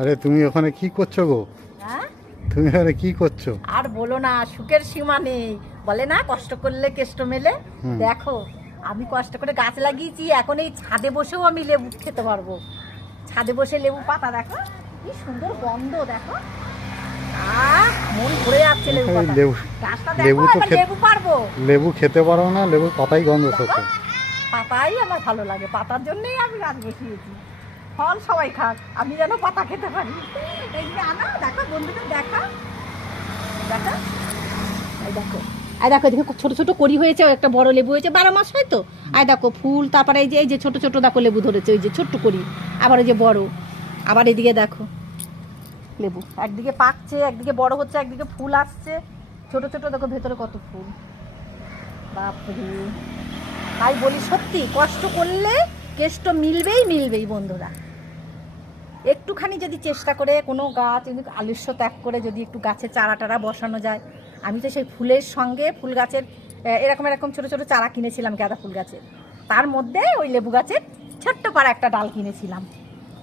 আরে তুমি ওখানে কি করছো গো? হ্যাঁ, তুমি ওখানে কি করছো? আর বলো না, সুখের সীমা নেই। বলে না কষ্ট করলে কেষ্ট মেলে। দেখো আমি কষ্ট করে গাছ লাগিয়েছি, এখন এই ছাদে বসেও আমি লেবু খেতে পারবো। ছাদে বসে লেবু পাতা দেখো কি সুন্দর গন্ধ, দেখো মন ভরে যাচ্ছে লেবু পাতা। গাছটা দেখো, লেবু পারবো। লেবু খেতে পারো না, লেবুর পাতাই গন্ধ থাকে। পাতাই আমার ভালো লাগে, পাতার জন্যই আমি গাছ বসিয়েছি। ফল সবাই খাক, আমি যেন পাতা খেতে পারি। এই যে আনা দেখো বন্ধুদের, দেখা দেখো, এই দেখো, এই দেখো, দেখো ছোট ছোট কড়ি হয়েছে, একটা বড় লেবু হয়েছে, 12 মাস হয়তো। আর দেখো ফুল, তারপরে এই যে ছোট ছোট দেখো লেবু ধরেছে, ওই যে ছোট্ট কড়ি, আবার এই যে বড়, আবার এদিকে দেখো লেবু একদিকে পাকছে, একদিকে বড় হচ্ছে, একদিকে ফুল আসছে, ছোট ছোট দেখো ভেতরে কত ফুল। বাপরে, তাই বলি সত্যি কষ্ট করলে কেষ্ট মিলবেই বন্ধুরা। একটুখানি যদি চেষ্টা করে কোনো গাছ আলস্য ত্যাগ করে যদি একটু গাছের চারা টারা বসানো যায়। আমি তো সেই ফুলের সঙ্গে ফুল গাছের এরকম ছোট ছোট চারা কিনেছিলাম গাঁদা ফুল গাছের, তার মধ্যে ওই লেবু গাছের ছোট্ট পাড়া একটা ডাল কিনেছিলাম।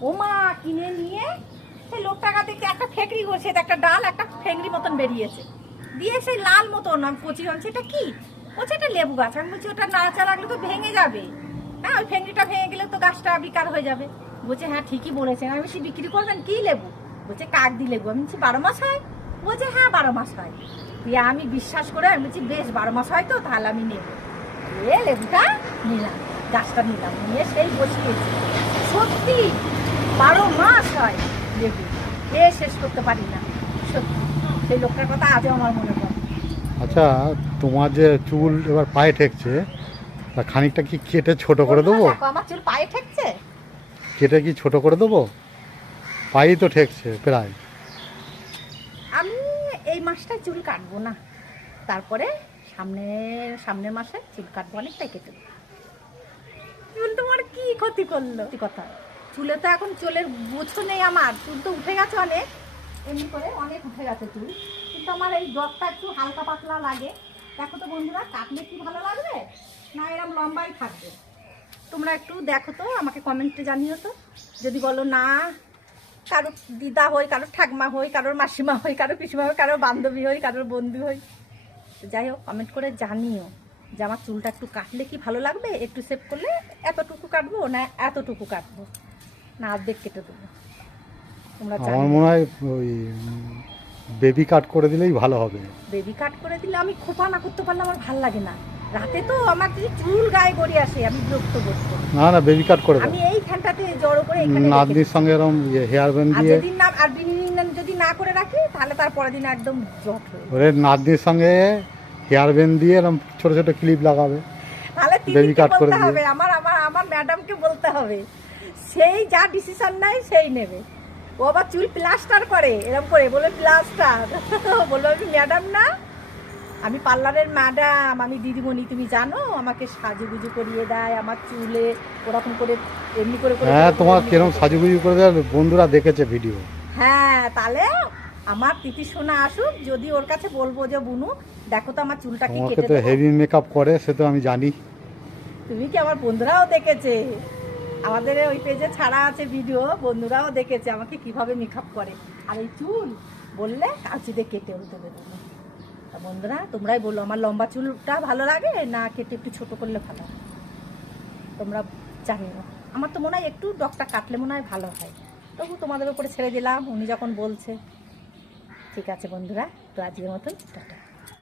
ও মা, কিনে নিয়ে সেই লোকটাকা থেকে একটা ফেকরি করছে, একটা ডাল একটা ফেকরি মতন বেরিয়েছে, দিয়ে সেই লাল মতন আমি কচি হচ্ছে, এটা কি? বলছে এটা লেবু গাছ। আমি বলছি ওটা নাড়াচা লাগলে তো ভেঙে যাবে। হ্যাঁ, ওই ফেকরিটা ভেঙে গেলে তো গাছটা বিকার হয়ে যাবে। বলছে হ্যাঁ ঠিকই বলেছেন। আমি বলছি বিক্রি করবেন কি লেবু? বলছে কাকদি লেবু। আমি বলছি 12 মাস হয়? বলছে হ্যাঁ 12 মাস হয়। দিয়ে আমি বিশ্বাস করে আমি বলছি বেশ 12 মাস হয় তো, তাহলে আমি নেব। লেবুটা নিলাম, গাছটা নিলাম, নিয়ে সেই বসিয়েছি। সত্যি 12 মাস হয় লেবু, শেষ করতে পারি না। সত্যি সেই লোকটার কথা আজও আমার মনে পড়ে। আচ্ছা, তোমার যে চুল এবার পায়ে ঠেকছে, তা খানিকটা কি কেটে ছোট করে দেবো? আমার চুল পায়ে ঠেকছে, কেটে কি ছোট করে দেবো? পায়ে তো ঠেকছে প্রায়। আমি এই মাসটায় চুল কাটবো না, তারপরে সামনের মাসে চুল কাটবো, অনেকটাই কেটে দেবো। চুল তোমার কি ক্ষতি করলো? কথা, চুলে তো এখন চুলের বোঝো নেই আমার, চুল তো উঠে গেছে অনেক, এমনি করে অনেক উঠে গেছে চুল, কিন্তু আমার এই জটটা একটু হালকা পাতলা লাগে। দেখো তো বন্ধুরা, কাটলে কি ভালো লাগবে না এরকম লম্বাই থাকবে? তোমরা একটু দেখো তো, আমাকে কমেন্টে জানিও তো। যদি বলো না, কারোর দিদা হই, কারোর ঠাকমা হই, কারোর মাসিমা হই, কারোর পিসিমা হই, কারোর বান্ধবী হই, কারোর বন্ধু হই, যাই হোক কমেন্ট করে জানিও যে আমার চুলটা একটু কাটলে কি ভালো লাগবে, একটু সেভ করলে এতটুকু কাটবো না এতটুকু কাটবো না অর্ধেক কেটে দেবো। তোমরা আমার মনে হয় ওই বেবি কাট করে দিলেই ভালো হবে। বেবি কাট করে দিলে আমি খোপা না করতে পারলে আমার ভালো লাগে না। রাতে তো আমার যদি চুল গায়ে গড়িয়ে আসে আমি বিরক্ত করবো। না বেবি কাট করে দাও। আমি এইখানটাতে জড়ো করে এখানে নাতনির সঙ্গে এরকম হেয়ার ব্যান্ড দিয়ে, যদি না আর যদি না করে রাখি তাহলে তার পরের দিন একদম জট হয়ে যাবে। ওরে নাতনির সঙ্গে হেয়ার ব্যান্ড দিয়ে এরকম ছোট ছোট ক্লিপ লাগাবে, তাহলে বেবি কাট করে বলতে হবে, আমার ম্যাডামকে বলতে হবে, সেই যা ডিসিশন নেয় সেই নেবে। ও আবার চুল প্লাস্টার করে, এরকম করে বলে প্লাস্টার বলবো আমি ম্যাডাম না, আমি পার্লারের ম্যাডাম, আমি দিদিমণি, তুমি জানো আমাকে সাজুগুজু করিয়ে দেয় আমার চুলে ওরকম করে এমনি করে। হ্যাঁ, তোমার কিরকম সাজুগুজু করে দেয় বন্ধুরা দেখেছে ভিডিও। হ্যাঁ, তাহলে আমার তিথি সোনা আসুক, যদি ওর কাছে বলবো যে বুনু দেখো তো আমার চুলটা কি কেটে দেবো। হেভি মেকআপ করে, সে তো আমি জানি। তুমি কি, আমার বন্ধুরাও দেখেছে, আমাদের ওই পেজে ছাড়া আছে ভিডিও, বন্ধুরাও দেখেছে আমাকে কিভাবে মেকআপ করে। আর এই চুল বললে কাঁচিতে কেটেও দেবে তুমি। তা বন্ধুরা তোমরাই বলো, আমার লম্বা চুলটা ভালো লাগে না কেটে একটু ছোট করলে ভালো হয়? তোমরা জানিও। আমার তো মনে হয় একটু ডগটা কাটলে মনে হয় ভালো হয়, তবু তোমাদের উপরে ছেড়ে দিলাম, উনি যখন বলছে। ঠিক আছে বন্ধুরা, তো আজকের মতন টাটা।